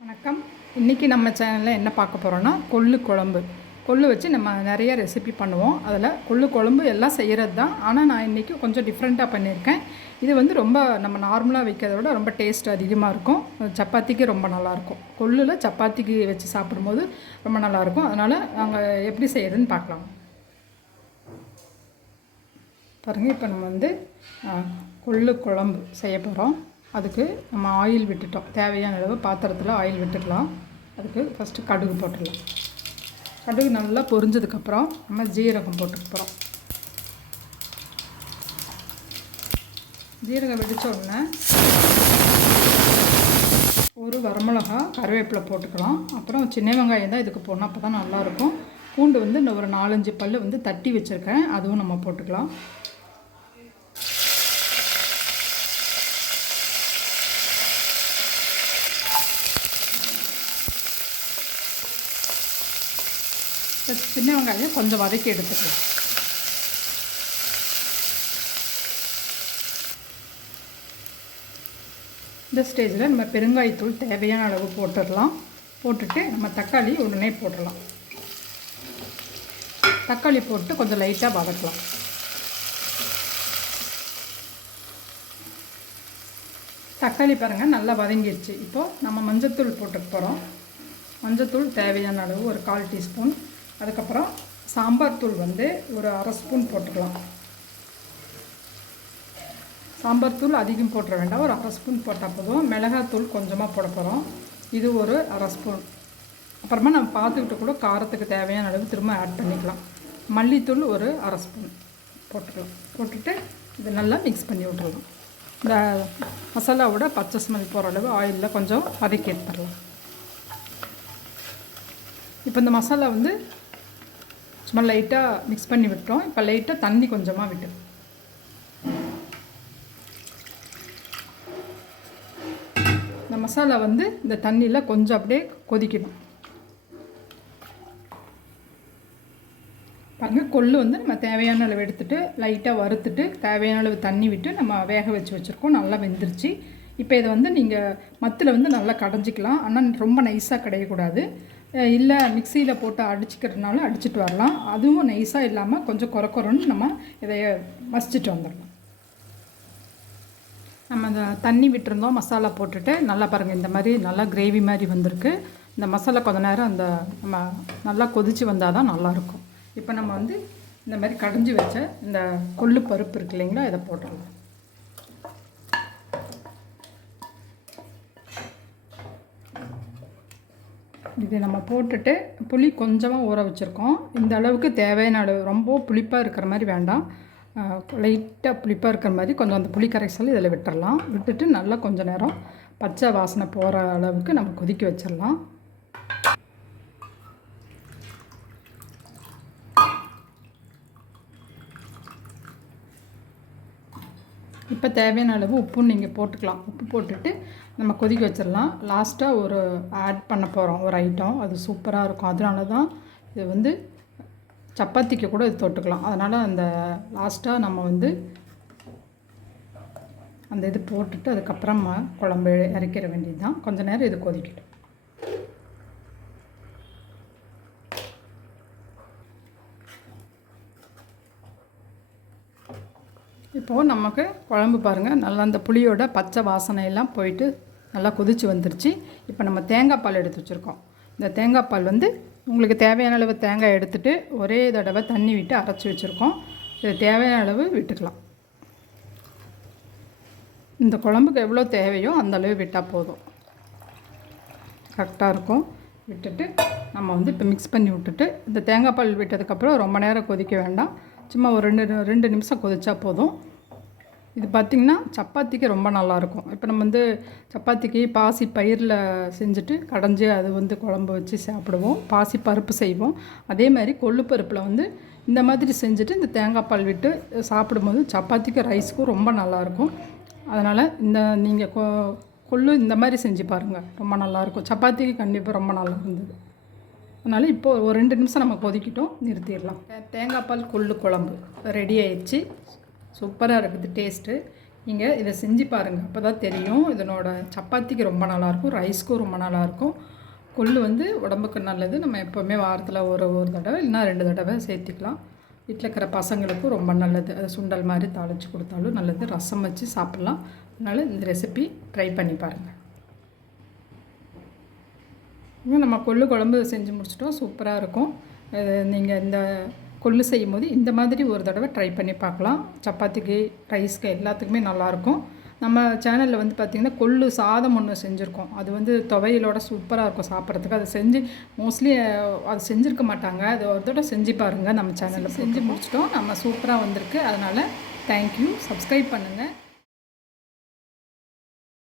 வணக்கம். இன்றைக்கி நம்ம சேனலில் என்ன பார்க்க போகிறோன்னா கொள்ளு குழம்பு. கொள்ளு வச்சு நம்ம நிறைய ரெசிபி பண்ணுவோம். அதில் கொள்ளு குழம்பு எல்லாம் செய்கிறது தான் ஆனால் நான் இன்றைக்கி கொஞ்சம் டிஃப்ரெண்ட்டாக பண்ணியிருக்கேன். இது வந்து ரொம்ப நம்ம நார்மலாக வைக்கிறத விட ரொம்ப டேஸ்ட் அதிகமாக இருக்கும். சப்பாத்திக்கு ரொம்ப நல்லாயிருக்கும் கொள்ளில் சப்பாத்திக்கு வச்சு சாப்பிடும்போது ரொம்ப நல்லாயிருக்கும் அதனால் நாங்கள் எப்படி செய்கிறதுன்னு பார்க்கலாம். பாருங்கள் இப்போ நம்ம வந்து கொள்ளு குழம்பு செய்ய போகிறோம் அதுக்கு நம்ம ஆயில் விட்டுட்டோம். தேவையான அளவு பாத்திரத்தில் ஆயில் விட்டுக்கலாம். அதுக்கு ஃபஸ்ட்டு கடுகு போட்டுடலாம். கடுகு நல்லா பொரிஞ்சதுக்கப்புறம் நம்ம ஜீரகம் போட்டுக்க போகிறோம் ஜீரகம் வெடிச்ச உடனே ஒரு வரமிளகா கருவேப்பிலை போட்டுக்கலாம். அப்புறம் சின்ன வெங்காயம் தான் இதுக்கு போடணும். அப்போ தான் நல்லாயிருக்கும். பூண்டு வந்து இந்த ஒரு நாலஞ்சு பல் வந்து தட்டி வச்சுருக்கேன். அதுவும் நம்ம போட்டுக்கலாம். சின்ன வெங்காயம் கொஞ்சம் வதக்கி எடுத்துக்கலாம். இந்த ஸ்டேஜில் நம்ம பெருங்காயத்தூள் தேவையான அளவு போட்டுடலாம். போட்டுட்டு நம்ம தக்காளி உடனே போட்டுடலாம். தக்காளி போட்டு கொஞ்சம் லைட்டாக வதக்கலாம். தக்காளி பாருங்கள் நல்லா வதங்கிடுச்சு. இப்போது நம்ம மஞ்சத்தூள் போட்டுக்க போகிறோம் மஞ்சத்தூள் தேவையான அளவு ஒரு கால் டீஸ்பூன். அதுக்கப்புறம் சாம்பார் தூள் வந்து ஒரு அரை ஸ்பூன் போட்டுக்கலாம். சாம்பார் தூள் அதிகம் போட்டுற வேண்டாம். ஒரு அரை ஸ்பூன் போட்டால் போதும். மிளகாத்தூள் கொஞ்சமாக போட போகிறோம் இது ஒரு அரை ஸ்பூன். அப்புறமா நம்ம பார்த்துக்கிட்டு கூட காரத்துக்கு தேவையான அளவு திரும்ப ஆட் பண்ணிக்கலாம். மல்லித்தூள் ஒரு அரை ஸ்பூன் போட்டுக்கலாம். போட்டுட்டு இது நல்லா மிக்ஸ் பண்ணி விட்டுறலாம். இந்த மசாலாவோட பச்சை ஸ்மெல் போகிற அளவு ஆயிலில் கொஞ்சம் வதக்கி எடுத்துடலாம். இப்போ இந்த மசாலா வந்து சும்மா லைட்டாக மிக்ஸ் பண்ணி விட்டோம் இப்போ லைட்டாக தண்ணி கொஞ்சமாக விட்டு. இந்த மசாலா வந்து இந்த தண்ணியில் கொஞ்சம் அப்படியே கொதிக்கணும். பாருங்க கொள்ளு வந்து நம்ம தேவையான அளவு எடுத்துகிட்டு லைட்டாக வறுத்துட்டு தேவையான அளவு தண்ணி விட்டு நம்ம வேக வச்சு வச்சுருக்கோம். நல்லா வெந்துருச்சு. இப்போ இதை வந்து நீங்கள் மத்தில் வந்து நல்லா கடைஞ்சிக்கலாம். ஆனால் ரொம்ப நைஸாக கிடையக்கூடாது. இல்லை மிக்சியில் போட்டு அடிச்சுக்கிறதுனால அடிச்சிட்டு வரலாம். அதுவும் நைஸாக இல்லாமல் கொஞ்சம் குறை குறைன்னு நம்ம இதை மசிச்சுட்டு வந்துடலாம். நம்ம இந்த தண்ணி விட்டுருந்தோம் மசாலா போட்டுட்டு நல்லா பாருங்கள் இந்த மாதிரி நல்லா கிரேவி மாதிரி வந்திருக்கு. இந்த மசாலா கொஞ்ச நேரம் அந்த நம்ம நல்லா கொதிச்சு வந்தால் தான் நல்லாயிருக்கும். இப்போ நம்ம வந்து இந்த மாதிரி கடைஞ்சி வச்ச இந்த கொள்ளு பருப்பு இருக்கு இல்லைங்களா இதை போட்டுடலாம். இது நம்ம போட்டுட்டு புளி கொஞ்சமாக ஊற வச்சுருக்கோம். இந்த அளவுக்கு தேவையான அளவு ரொம்ப புளிப்பாக இருக்கிற மாதிரி வேண்டாம். லைட்டாக புளிப்பாக இருக்கிற மாதிரி கொஞ்சம் அந்த புளி கரைசல் இதில் விட்டுடலாம் விட்டுட்டு நல்லா கொஞ்சம் நேரம் பச்சை வாசனை போகிற அளவுக்கு நம்ம கொதிக்க வச்சிடலாம். இப்போ தேவையான அளவு உப்பும் நீங்கள் போட்டுக்கலாம். உப்பு போட்டுட்டு நம்ம கொதிக்க வச்சிடலாம். லாஸ்ட்டாக ஒரு ஆட் பண்ண போகிறோம் ஒரு ஐட்டம் அது சூப்பராக இருக்கும். அதனால தான் இது வந்து சப்பாத்திக்கு கூட இது தொட்டுக்கலாம். அதனால் அந்த லாஸ்ட்டாக நம்ம வந்து அந்த இது போட்டுட்டு அதுக்கப்புறமா குழம்பு இறக்கிற வேண்டியது தான் கொஞ்சம் நேரம் இது கொதிக்கட்டும். இப்போது நமக்கு குழம்பு பாருங்கள் நல்லா அந்த புளியோட பச்சை வாசனையெல்லாம் போயிட்டு நல்லா கொதிச்சு வந்துருச்சு. இப்போ நம்ம தேங்காய் பால் எடுத்து வச்சுருக்கோம். இந்த தேங்காய் பால் வந்து உங்களுக்கு தேவையான அளவு தேங்காய் எடுத்துகிட்டு ஒரே தடவை தண்ணி விட்டு அரைச்சி வச்சுருக்கோம். இது தேவையான அளவு விட்டுக்கலாம். இந்த குழம்புக்கு எவ்வளோ தேவையோ அந்தளவு விட்டால் போதும். கரெக்டாக இருக்கும். விட்டுட்டு நம்ம வந்து இப்போ மிக்ஸ் பண்ணி விட்டுட்டு இந்த தேங்காய் பால் விட்டதுக்கப்புறம் ரொம்ப நேரம் கொதிக்க வேண்டாம். சும்மா ஒரு ரெண்டு ரெண்டு நிமிஷம் கொதிச்சா போதும். இது பார்த்திங்கன்னா சப்பாத்திக்கு ரொம்ப நல்லாயிருக்கும் இப்போ நம்ம வந்து சப்பாத்திக்கு பாசி பயிரில் செஞ்சுட்டு கடைஞ்சி அது வந்து குழம்பு வச்சு சாப்பிடுவோம். பாசி பருப்பு செய்வோம். அதே மாதிரி கொள்ளு பருப்பில் வந்து இந்த மாதிரி செஞ்சுட்டு இந்த தேங்காய் பால் விட்டு சாப்பிடும்போது சப்பாத்திக்கும் ரைஸ்க்கும் ரொம்ப நல்லாயிருக்கும் அதனால் இந்த நீங்கள் கொ கொள்ளு இந்த மாதிரி செஞ்சு பாருங்கள் ரொம்ப நல்லாயிருக்கும் சப்பாத்திக்கு கண்டிப்பாக ரொம்ப நல்லா இருந்தது. அதனால் இப்போது ஒரு ரெண்டு நிமிஷம் நம்ம கொதிக்கிட்டோம் நிறுத்திடலாம். தேங்காய் பால் கொள்ளு குழம்பு ரெடி ஆயிடுச்சு. சூப்பராக இருக்குது டேஸ்ட்டு நீங்கள் இதை செஞ்சு பாருங்கள் அப்போ தான் தெரியும். இதனோட சப்பாத்திக்கு ரொம்ப நல்லாயிருக்கும். ரைஸ்க்கும் ரொம்ப நல்லாயிருக்கும். கொள்ளு வந்து உடம்புக்கு நல்லது. நம்ம எப்போவுமே வாரத்தில் ஒரு ஒரு தடவை இல்லைனா ரெண்டு தடவை சேர்த்திக்கலாம். வீட்டில் இருக்கிற பசங்களுக்கும் ரொம்ப நல்லது. அது சுண்டல் மாதிரி தாளித்து கொடுத்தாலும் நல்லது. ரசம் வச்சு சாப்பிட்லாம். அதனால் இந்த ரெசிபி ட்ரை பண்ணி பாருங்கள் நம்ம கொள்ளு குழம்பு செஞ்சு முடிச்சிட்டோம். சூப்பராக இருக்கும். இது நீங்கள் இந்த கொள்ளு செய்யும் போது இந்த மாதிரி ஒரு தடவை ட்ரை பண்ணி பார்க்கலாம். சப்பாத்திக்கு ரைஸ்க்கு எல்லாத்துக்குமே நல்லாயிருக்கும் நம்ம சேனலில் வந்து பார்த்திங்கன்னா கொள்ளு சாதம் ஒன்று செஞ்சுருக்கோம். அது வந்து துவையலோட சூப்பராக இருக்கும் சாப்பிட்றதுக்கு. அதை செஞ்சு மோஸ்ட்லி அது செஞ்சுருக்க மாட்டாங்க. அது ஒரு தடவை செஞ்சு பாருங்கள் நம்ம சேனலில் செஞ்சு முடிச்சிட்டோம். நம்ம சூப்பராக வந்திருக்கு. அதனால் தேங்க்யூ சப்ஸ்கிரைப் பண்ணுங்கள்